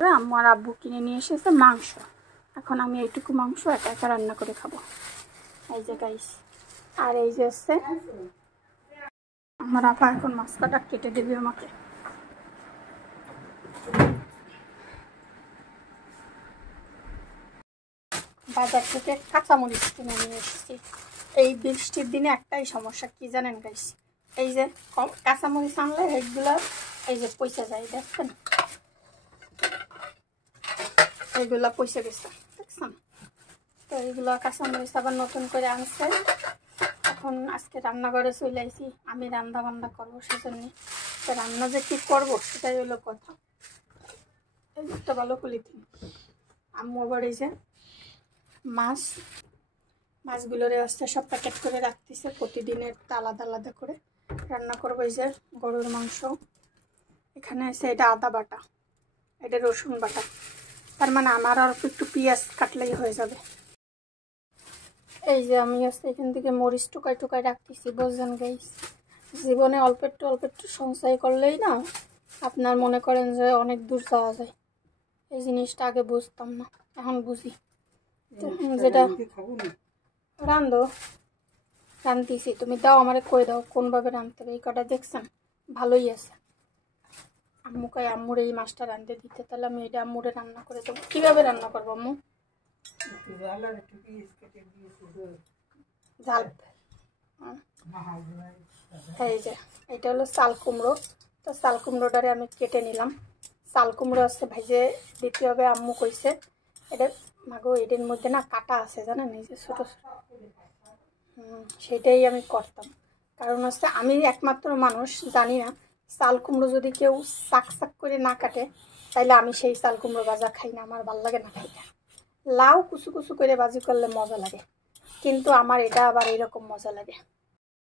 আমার আব্বু কিনে নিয়ে এসেছে মাংস। এখন আমি এইটুকু মাংস একা একা রান্না করে খাবো। এই যে গাইস, আর এই যে আছে আমার আপা এখন মাছ কাটা কেটে দেবে আমাকে। বাজার থেকে কাঁচামরিচ কিনে নিয়ে এসেছি। এই বৃষ্টির দিনে একটাই সমস্যা কি জানেন গাইস, এই যে কাঁচামরিচ আনলে এইগুলো এই যে পয়সা যায়, দেখছেন এইগুলা পয়সা গেছে, দেখছেন? তো এইগুলো কাঁচামরিচ আবার নতুন করে আনছে। এখন আজকে রান্নাঘরে চলে আসি, আমি রান্না বান্না করবো, সেজন্য তো রান্না যে কি করবো সেটাই হলো কথা। একটা ভালো পলিথিন আম্মু আবার এই যে মাছগুলোরে আসতে সব প্যাকেট করে রাখতেছে, প্রতিদিনের আলাদা আলাদা করে রান্না করবো। এই যে গরুর মাংস, এখানে আছে এটা আদা বাটা, এটা রসুন বাটা, তার মানে আমার অল্প একটু পেঁয়াজ কাটলেই হয়ে যাবে। এই যে আমি আজকে এখান থেকে মরিচ টুকাই টুকাই রাখতেছি, বুঝছেন গাইস? জীবনে অল্প একটু সঞ্চয় করলেই না আপনার মনে করেন যে অনেক দূর যাওয়া যায়। এই জিনিসটা আগে বুঝতাম না, এখন বুঝি। যেটা রান্ধতেছি, তুমি দাও আমারে কই দাও কোনভাবে রাঁধতে হবে। এই কটা দেখছেন ভালোই আছে। আম্মুকে আম্মুর এই মাছটা রাঁধতে দিতে, তাহলে আমি এটা আম্মুরে রান্না করে দেবো। কীভাবে রান্না করবো আম্মু? ঝাল। এই যে এটা হলো চাল কুমড়ো, তো চাল কুমড়োটারে আমি কেটে নিলাম। চাল কুমড়ো আছে ভাইজে দিতে হবে, আম্মু কইছে। এটা মাগো এটার মধ্যে না কাটা আছে জানেন, এই যে ছোটো ছোটো। সেটাই আমি করতাম, কারণ হচ্ছে আমি একমাত্র মানুষ জানি না চাল কুমড়ো যদি কেউ শাক শাক করে না কাটে তাইলে আমি সেই চাল কুমড়ো ভাজা খাই না, আমার ভালো লাগে না খাইতে। লাউ কুচু কুচু করে ভাজি করলে মজা লাগে, কিন্তু আমার এটা আবার এরকম মজা লাগে।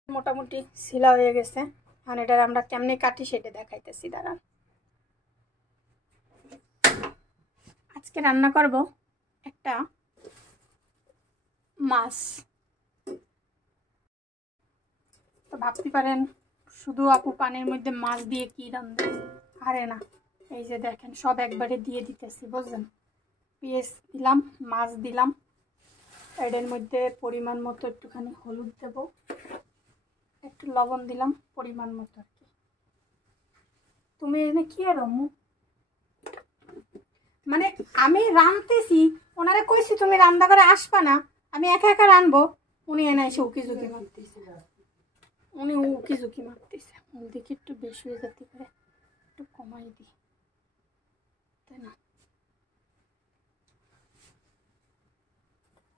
মোটামুটি শিলা হয়ে গেছে, এখন এটার আমরা কেমনে কাটি সেটা দেখাইতেছি, দাঁড়ান। আজকে রান্না করব একটা মাছ। তো ভাবতে পারেন শুধু আপু পানির মধ্যে মাছ দিয়ে কি রান্না, আরে না, এই যে দেখেন সব একবারে দিয়ে দিতেছি, বুঝলেন? পেঁয়াজ দিলাম, মাছ দিলাম, এর মধ্যে পরিমাণ মতো একটুখানি হলুদ দেব, একটু লবণ দিলাম পরিমাণ মতো আর কি। তুমি এনে কি আর আম্মু, মানে আমি রাঁধতেছি, ওনারা কইছি তুমি রান্না করে আসবা না, আমি একা একা রানবো, উনি এনে এসে উকি ঝুঁকি মারতেছে। উনি উকি ঝুঁকি মারতেছে, দেখি একটু বেশি হয়ে যেতে পারে, একটু কমাই দিই, তাই না?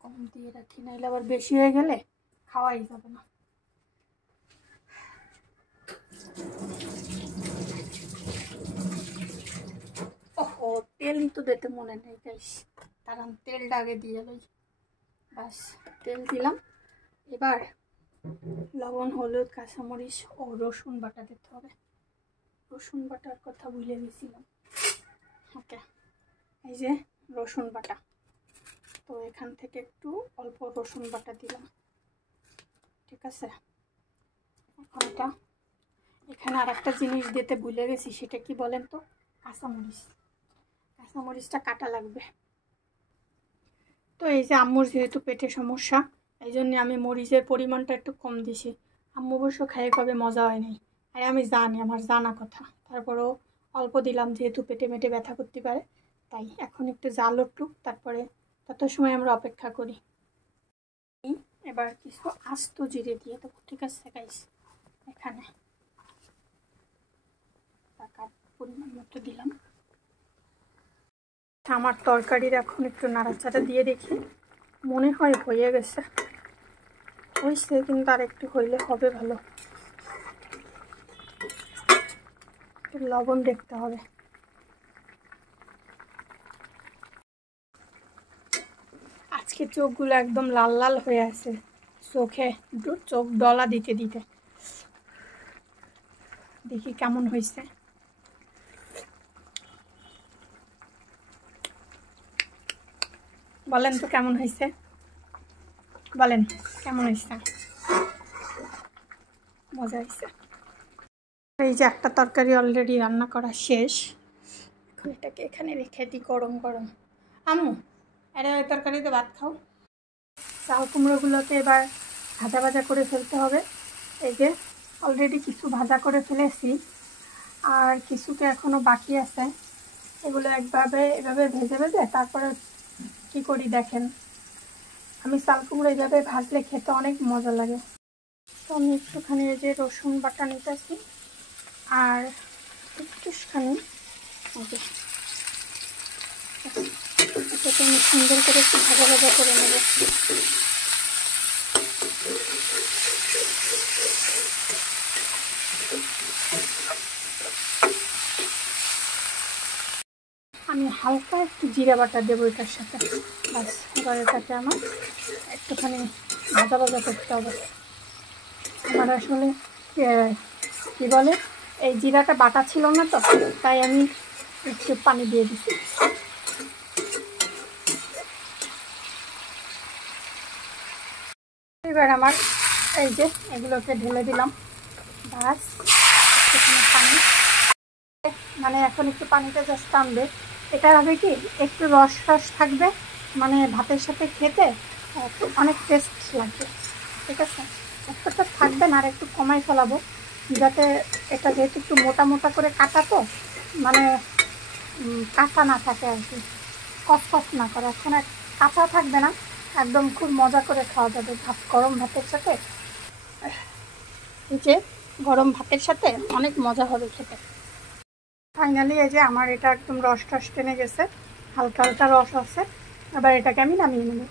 কম দিয়ে রাখি, নাইলে আবার বেশি হয়ে গেলে খাওয়াই যাবে না। ও তেলই তো দিতে মনে নেই গাইস, কারণ তেলটা আগে দিয়ে লই। বাস তেল দিলাম, এবার লবণ হলুদ কাঁচামরিচ ও রসুন বাটা দিতে হবে। রসুন বাটার কথা ভুলে গেছিলাম। ওকে, এই যে রসুন বাটা, তো এখান থেকে একটু অল্প রসুন বাটা দিলাম, ঠিক আছে? এখন এটা এখানে আর একটা জিনিস দিতে ভুলে গেছি, সেটা কি বলেন তো? কাঁচামরিচ। কাঁচামরিচটা কাটা লাগবে। তো এই যে আম্মুর যেহেতু পেটে সমস্যা, এই জন্য আমি মরিচের পরিমাণটা একটু কম দিছি। আম্মু অবশ্য খাইয়ে কবে মজা হয় নাই, আর আমি জানি, আমার জানা কথা, তারপরেও অল্প দিলাম, যেহেতু পেটে মেটে ব্যথা করতে পারে, তাই এখন একটু জাল উঠুক, তারপরে তত সময় আমরা অপেক্ষা করি। এবার কিছু আস্ত জিরে দিয়ে দেবো, ঠিক আছে গাইস? এখানে টাকার পরিমাণ মতো দিলাম। আমার তরকারির এখন একটু নাড়াচাড়া দিয়ে দেখি, মনে হয় হয়ে গেছে, হয়েছে, কিন্তু আর একটু হইলে হবে ভালো। লবণ দেখতে হবে। আজকে চোখগুলো একদম লাল লাল হয়ে আছে, চোখে চোখ ডলা দিতে দিতে। দেখি কেমন হয়েছে। বলেন তো কেমন হয়েছে, বলেন কেমন হয়েছে? মজা হয়েছে। এই যে একটা তরকারি অলরেডি রান্না করা শেষ, এটাকে এখানে রেখে দিই গরম গরম। আম্মু আরে ওই তরকারিতে ভাত খাও। চাল কুমড়োগুলোকে এবার ভাজা ভাজা করে ফেলতে হবে। এই যে অলরেডি কিছু ভাজা করে ফেলেছি, আর কিছুটা এখনও বাকি আছে। এগুলো এভাবে ভেজে ভেজে তারপরে কি করি দেখেন, আমি চাল কুমড়ো এইভাবে ভাজলে খেতে অনেক মজা লাগে। তো আমি একটুখানি এই যে রসুন বাটা নিতেছি, আর একটুখানি এটাকে আমি সুন্দর করে একটু ভাজা ভাজা করে নেব। আমি হালকা একটু জিরা বাটা দেবো এটার সাথে, বাস। এবার এটাকে আমার একটুখানি ভাজা ভাজা করতে হবে। আমার আসলে কী বলে, এই জিরাটা বাটা ছিল না তো, তাই আমি একটু পানি দিয়ে দিচ্ছি। এবার আমার এই যে এগুলোকে ঢেলে দিলাম, বাস। একটুখানি পানি, মানে এখন একটু পানিটা জাস্ট টানবে। এটা হবে কি, একটু রস রস থাকবে, মানে ভাতের সাথে খেতে অনেক টেস্ট লাগবে। ঠিক আছে, এতটা থাকবে না, আর একটু কমাই ফেলাবো, যাতে এটা যেহেতু একটু মোটা মোটা করে কাটা, তো মানে কাঁচা না থাকে আর কি, কসকস না করে। এখন কাঁচা থাকবে না, একদম খুব মজা করে খাওয়া যাবে ভাত, গরম ভাতের সাথে। এই যে গরম ভাতের সাথে অনেক মজা হবে খেতে। ফাইনালি এই যে আমার এটা একদম রস টস টেনে গেছে, হালকা হালকা রস আছে। এবার এটাকে আমি নামিয়ে নেব।